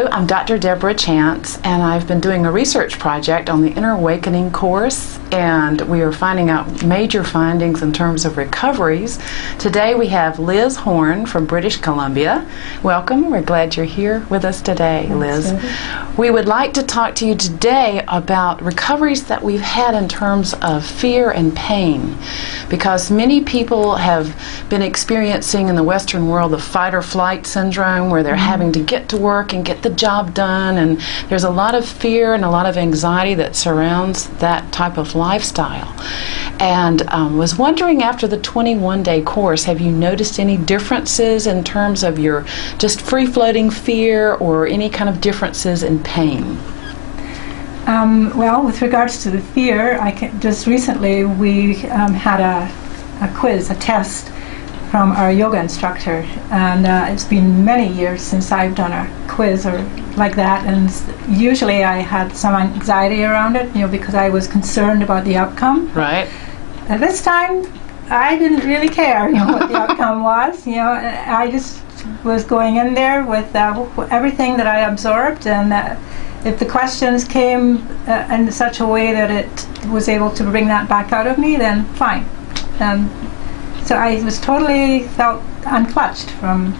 Hello, I'm Dr. Deborah Chance, and I've been doing a research project on the Inner Awakening course, and we are finding out major findings in terms of recoveries. Today we have Liz Horn from British Columbia. Welcome. We're glad you're here with us today, Liz. We would like to talk to you today about recoveries that we've had in terms of fear and pain, because many people have been experiencing in the Western world the fight or flight syndrome, where they're having to get to work and get the job done, and there's a lot of fear and a lot of anxiety that surrounds that type of lifestyle. And was wondering, after the 21-day course, have you noticed any differences in terms of your just free-floating fear, or any kind of differences in pain? Well, with regards to the fear, just recently we had a quiz, a test from our yoga instructor, and it's been many years since I've done a quiz or like that, and usually I had some anxiety around it, because I was concerned about the outcome. Right. This time I didn't really care, what the outcome was. I just was going in there with everything that I absorbed, and if the questions came in such a way that it was able to bring that back out of me, then fine. So I was totally felt unclutched from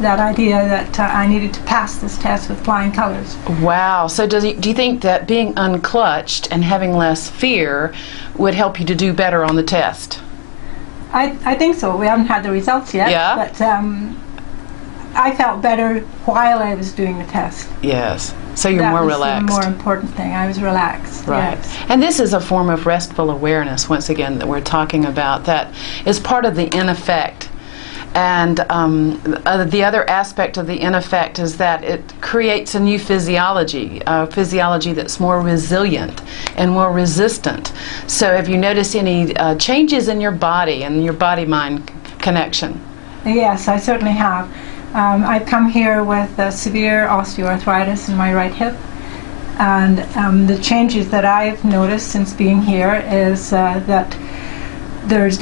that idea that I needed to pass this test with flying colors. Wow. So do you think that being unclutched and having less fear would help you to do better on the test? I think so. We haven't had the results yet, but I felt better while I was doing the test. Yes. So you're more relaxed. That was the more important thing. I was relaxed. Right. Yes. And this is a form of restful awareness, once again, that we're talking about, that is part of the in effect. And the other aspect of the in effect is that it creates a new physiology, a physiology that's more resilient and more resistant. So have you noticed any changes in your body and your body-mind connection? Yes, I certainly have. I've come here with severe osteoarthritis in my right hip, and the changes that I've noticed since being here is that there's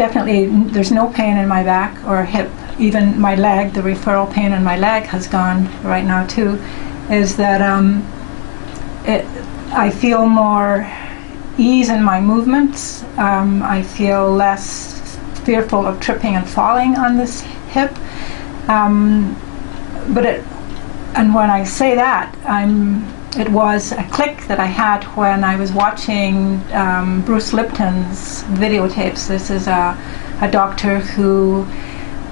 no pain in my back or hip. Even my leg, the referral pain in my leg has gone right now too. Is that I feel more ease in my movements. I feel less fearful of tripping and falling on this hip. And when I say that, it was a click that I had when I was watching Bruce Lipton's videotapes. This is a doctor who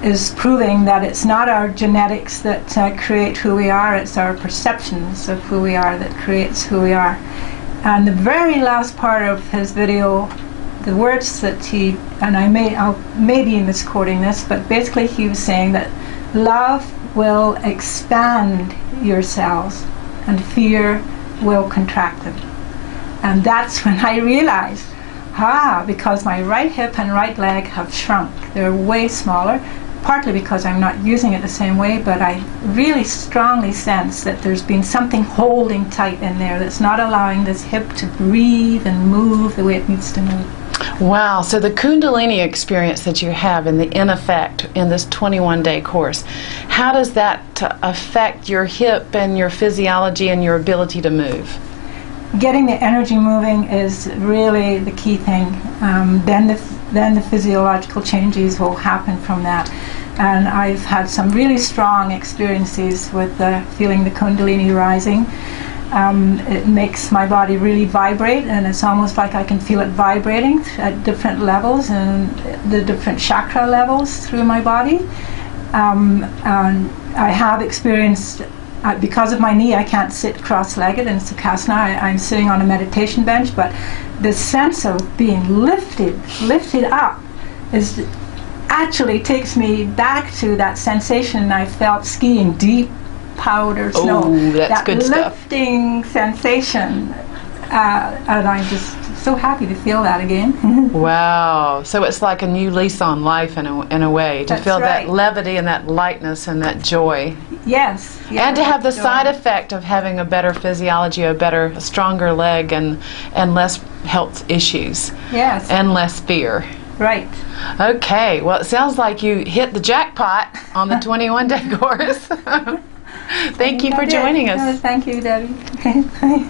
is proving that it's not our genetics that create who we are, it's our perceptions of who we are that creates who we are. And the very last part of his video, the words that he, and I may be misquoting this, but basically he was saying that love will expand your cells and fear will contract them. And that's when I realized, because my right hip and right leg have shrunk. They're way smaller, partly because I'm not using it the same way, but I really strongly sense that there's been something holding tight in there that's not allowing this hip to breathe and move the way it needs to move. Wow, so the Kundalini experience that you have in the in effect in this 21-day course, how does that affect your hip and your physiology and your ability to move? Getting the energy moving is really the key thing. Then the physiological changes will happen from that. And I've had some really strong experiences with feeling the Kundalini rising. It makes my body really vibrate, and it's almost like I can feel it vibrating at different levels and the different chakra levels through my body. And I have experienced, because of my knee, I can't sit cross-legged in Sukhasana. I'm sitting on a meditation bench, but the sense of being lifted up, actually takes me back to that sensation I felt skiing deep powder snow. Oh, that's that good stuff. Lifting sensation, and I'm just so happy to feel that again. Wow, so it's like a new lease on life in a way, to feel right. that levity and that lightness and that joy. Yes. And to have the side effect of having a better physiology, a stronger leg, and less health issues. Yes. And less fear. Right. Okay, well, it sounds like you hit the jackpot on the 21-day course. Thank you for joining us. Thank you, Debbie.